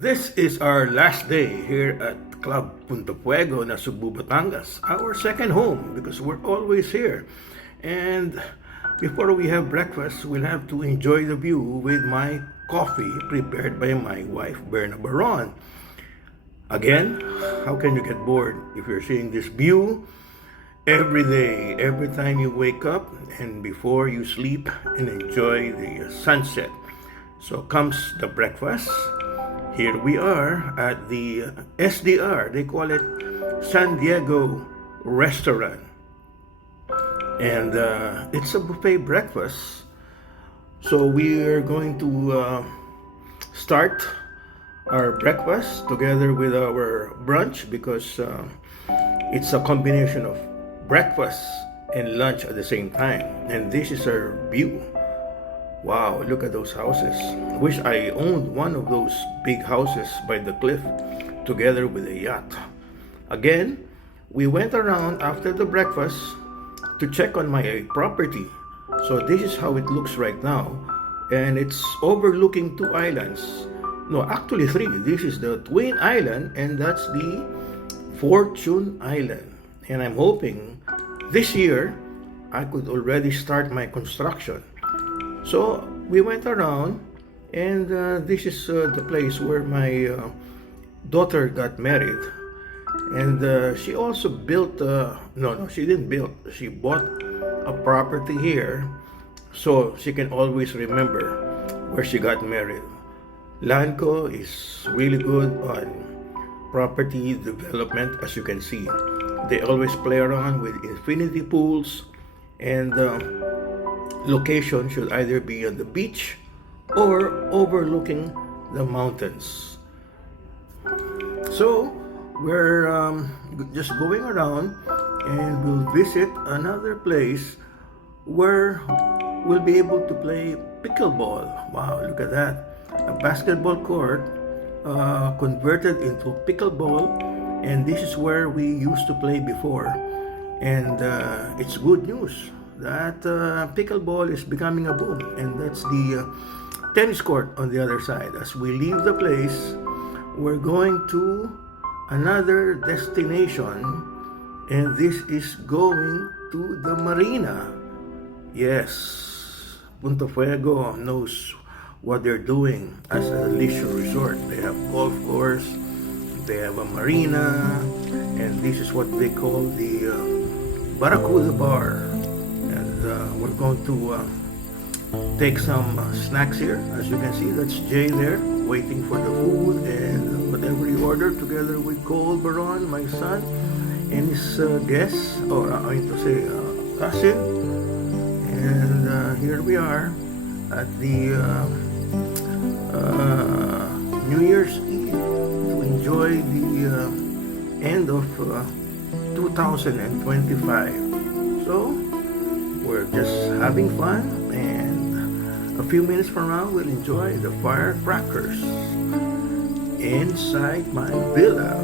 This is our last day here at Club Punto Fuego na Cebu, Batangas, our second home because we're always here. And before we have breakfast, we'll have to enjoy the view with my coffee prepared by my wife, Berna Baron. Again, how can you get bored if you're seeing this view every day, every time you wake up and before you sleep and enjoy the sunset? So comes the breakfast. Here we are at the SDR. They call it San Diego Restaurant. And it's a buffet breakfast. So we are going to start our breakfast together with our brunch because it's a combination of breakfast and lunch at the same time. And this is our view. Wow, look at those houses. Wish I owned one of those big houses by the cliff together with a yacht. Again, we went around after the breakfast to check on my property. So this is how it looks right now. And it's overlooking two islands. No, actually three. This is the Twin Island and that's the Fortune Island. And I'm hoping this year I could already start my construction. So we went around, and this is the place where my daughter got married. And she also built, no, she didn't build, she bought a property here so she can always remember where she got married. Landco is really good on property development, as you can see. They always play around with infinity pools and location should either be on the beach or overlooking the mountains. So we're just going around and we'll visit another place where we'll be able to play pickleball. Wow, look at that. A basketball court converted into pickleball, and this is where we used to play before. And it's good news that pickleball is becoming a boom, and that's the tennis court on the other side. As we leave the place, we're going to another destination, and this is going to the marina. Yes, Punto Fuego knows what they're doing as a leisure resort. They have golf course, they have a marina, and this is what they call the Barracuda Bar. We're going to take some snacks here. As you can see, that's Jay there waiting for the food and whatever he ordered together with Cole Baron, my son, and his guests, or I mean to say cousin. And here we are at the New Year's Eve to enjoy the end of 2025. So we're just having fun, and a few minutes from now we'll enjoy the firecrackers inside my villa.